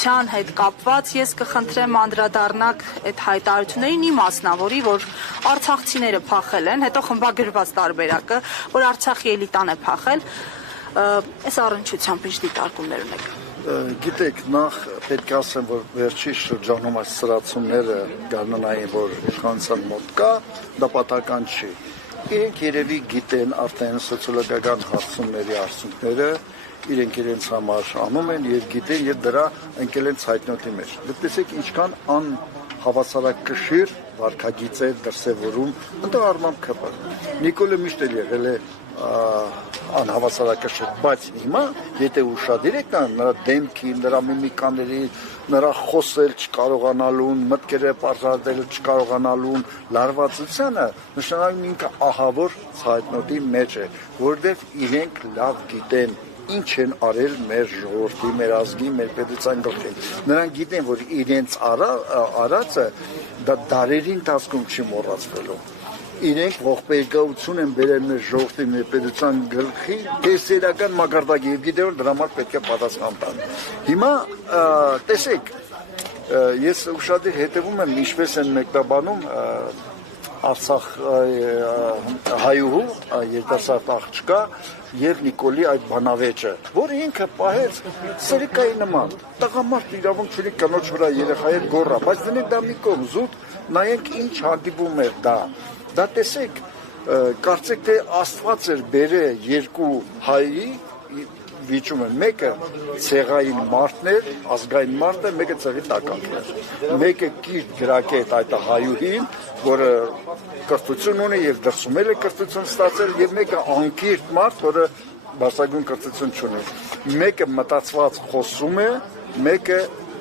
կառավարության հետ կապված ես կխնդրեմ անդրադառնաք այդ հայտարարություններին իմաստնա, որի որ արցախցիները փախել են, հետո խմբագրված տարբերակը, որ Արցախի էլիտան է փախել, այս առնչությամբ ինչ դիտարկումներ ունեք։ Գիտեք, նախ պետք է ասեմ, որ վերջի շրջանում այս սրացումները գարնանային, որ իշխանության մոտ կա, դա պատահական չի։ Իրենք երևի գիտեն արդեն սոցիոլոգիական հարցումների արդյունքները, իրենք իրենց համար անում են եւ գիտեն եւ դրա ընկել են ցայտնոտի մեջ։ Դեպտեսեք ինչքան անհավասարակշիռ վարքագիծ է դրսևորում ընդհանրապես ԿՊ։ Նիկոլը միշտ էլ եղել է անհավասարակշիռ, բայց հիմա եթե ուշադիր եք նրա դեմքի, նրա միմիկաների, նրա խոսել չկարողանալուն, մտքերը պարզարդել չկարողանալուն, լարվածությանը նշանակում ինքը ահավոր ցայտնոտի մեջ է, որովհետև իրենք լավ գիտեն ինչ են արել մեր ժողովրդի, մեր ազգի, մեր պետության գլխին։ Նրանք գիտեն, որ իրենց արածը դա դարերի ընթացքում չի մոռացվելու։ Իրենք ողբերգություն են բերել մեր ժողովրդի, մեր պետության գլխի տեսերական մակարդակի եւ գիտեն, որ դրա համար պետք է պատասխան տան։ Հիմա տեսեք, ես ուշադիր հետևում եմ ինչպես են մեկնաբանում Արցախ հայուհու երիտասարդ աղջկա եւ Նիկոլի այդ բանավեճը, որը ինքը պահեց սրիկայի նման։ Տղամարդ իրավունք չունի կնոջ վրա երեխայի գոռա, բայց դնենք դա մի կողմ, զուտ նայենք ինչ հանդիպում էր դա։ Դա տեսեք, կարծեք թե Աստված էր բերել երկու հայի վիճում են, մեկը ցեղային մարդն էր, ազգային մարդը, մեկը ցեղի տականքն էր։ Մեկը կիրթ գրակետ այդ հայուհին, որը կրթություն ունի եւ դրսում էլ է կրթություն ստացել, եւ մեկը անկիրթ մարդ, որը բարձրագույն կրթություն չունի։ Մեկը մտածված խոսում է, մեկը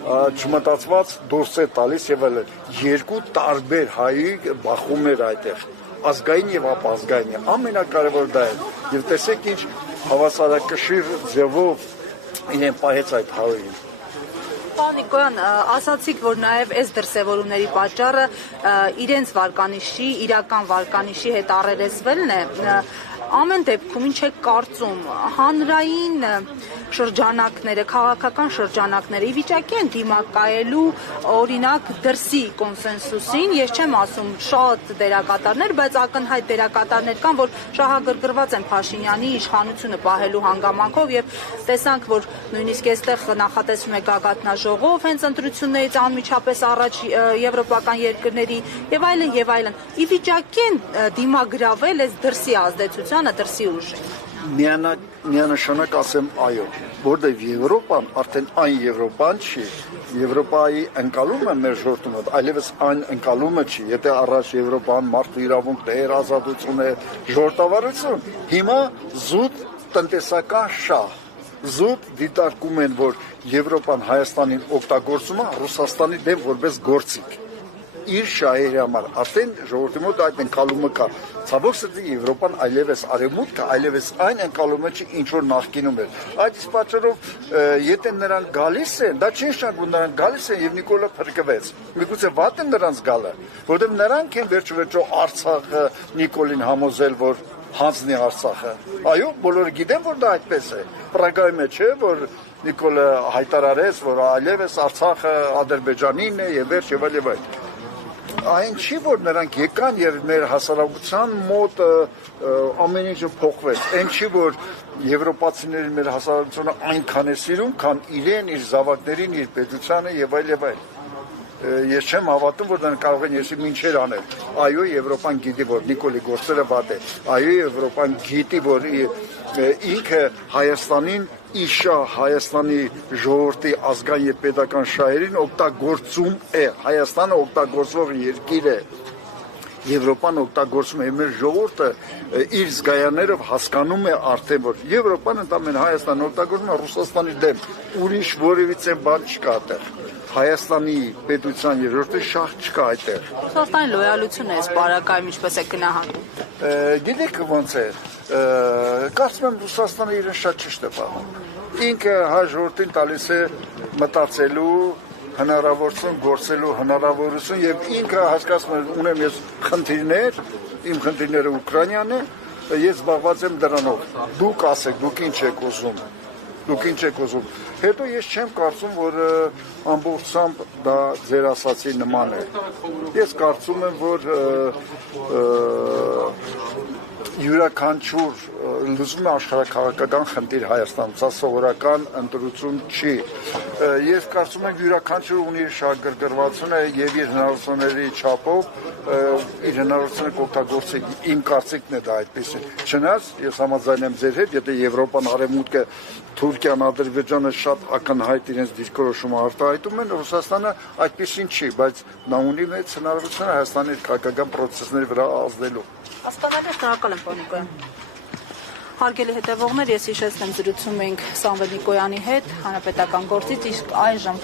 չմտածված դուրս է տալիս եւ այլն։ Երկու տարբեր հայի բախում էր այդտեղ։ Ազգային եւ ապազգային։ Ամենակարևորը դա է։ Եվ տեսեք ինչ հավասարակշիռ ձևով իրեն պահեց այդ հային։ Պարոն Նիկոյան, ասացիք, որ նաև այս դրսևորումների պատճառը իրենց վարկանիշի, իրական վարկանիշի հետ առերեսվելն է։ Ամեն դեպքում ինչ է կարծում, հանրային շրջանակները, քաղաքական շրջանակները ի վիճակի են դիմակայելու օրինակ դրսի կոնսենսուսին, ես չեմ ասում շատ դերակատարներ, բայց ակնհայտ դերակատարներ կան, որ շահագրգռված են Փաշինյանի իշխանությունը պահելու հանգամանքով եւ տեսանք, որ նույնիսկ այստեղ նախատեսվում է գագաթնաժողով հենց ընտրություններից անմիջապես առաջ եվրոպական երկրների եւ այլն, ի վիճակի են դիմագրավել այս դրսի ազդեցությանը, դրսի ուժը։ Միանշանակ ասեմ այո, որտեղ Եվրոպան արդեն այն Եվրոպան չի, Եվրոպայի ընկալումը մեր ժողովրդում, այլևս այն ընկալումը չի, եթե առաջ Եվրոպան մարդու իրավունքներ, ազատություններ, ժողովրդավարություն, հիմա զուտ տնտեսական շահ, զուտ դիտարկում են, որ Եվրոպան Հայաստանին օգտագործում է Ռուսաստանի դեմ որպես գործիք։ Իր շահերի համար արդեն ժողովրդի մոտ այդ ընկալումը կա։ Ցավոք սրտի Եվրոպան այլևս արևմուտքը, այլևս այն ընկալումը չի, ինչ որ նախկինում էր։ Այդ իսկ պատճառով եթե նրանք գալիս են, դա չի նշանակում նրանք գալիս են եւ Նիկոլը փրկվեց։ Միգուցե վատ են նրանց գալը, որովհետեւ նրանք են վերջ-վերջո Արցախը Նիկոլին համոզել, որ հանձնի Արցախը։ Այո, բոլորը գիտեն, որ դա այդպես է։ Պրագայի մեջ է, որ Նիկոլը հայտարարեց, որ այլևս Արցախը Ադրբեջանինն է եւ վերջ եւ այլ։ Այն չի, որ նրանք եկան եւ մեր հասարակության մոտ ամեն ինչը փոխվեց։ Այն չի, որ եվրոպացիներին մեր հասարակությունը այնքան է սիրում, քան իրեն, իր զավակներին, իր պետությանը եւ այլ։ Ես չեմ հավատում, որ նրանք կարող են եսի մինչեր անել։ Այո, Եվրոպան գիտի, որ Նիկոլի գործերը վատ է։ Այո, Եվրոպան գիտի, որ ինքը Հայաստանին իշա Հայաստանի ժողովրդի ազգային եւ պետական շահերին օգտագործում է։ Հայաստանը օգտագործող երկիր է։ Եվրոպան օգտագործում է մեր ժողովուրդը իր զգայաներով հասկանում է արդեն, որ Եվրոպան ընդամենը Հայաստանը օգտագործում է Ռուսաստանի դեմ։ Ուրիշ որևիցե բան չկա այդտեղ։ Հայաստանի պետության երրորդի շահ չկա այդտեղ։ Ռուսաստանի լոյալությունը է սպարակայում, ինչպես է գնահատում։ Գիտեք ոնց է, կարծում եմ Ռուսաստանը իրեն շատ ճիշտ է պահում։ Ինքը հայ ժողովրդին տալիս է մտածելու հնարավորություն, գործելու հնարավորություն եւ ինքը հասկացում է, ունեմ ես խնդիրներ, իմ խնդիրները Ուկրաինան է, ես զբաղված եմ դրանով։ Դուք ասեք, դուք ինչ եք ուզում։ դուք ինչ եք ուզում։ Հետո ես չեմ կարծում, որ ամբողջությամբ դա ձեր ասացի նման է։ Ես կարծում եմ, որ յուրաքանչյուր լուծում է աշխարհաքաղաքական խնդիր Հայաստանում, սա սովորական ընտրություն չի։ Ես կարծում եմ յուրաքանչյուր ունի իր շահագրգռվածությունը եւ իր հնարավորությունների չափով իր հնարավորությունը կօգտագործի։ Իմ կարծիքն է դա այդպեսին։ Չնայած ես համաձայն եմ ձեր հետ, եթե Եվրոպան, Արևմուտքը, Թուրքիան, Ադրբեջանը շատ ակնհայտ իրենց դիրքորոշումը արտահայտում են, Ռուսաստանը այդպեսին չի, բայց նա ունի մեծ հնարավորություն Հայաստանի քաղաքական process-ների վրա ազդելու։ Հասկանալի, շնորհակալ եմ, պարոն Նիկոյան։ Հարգելի հետևողներ, ես հիշեցնեմ զրուցում ենք Սամվել Նիկոյանի հետ, հանրապետական գործից, իսկ այժմ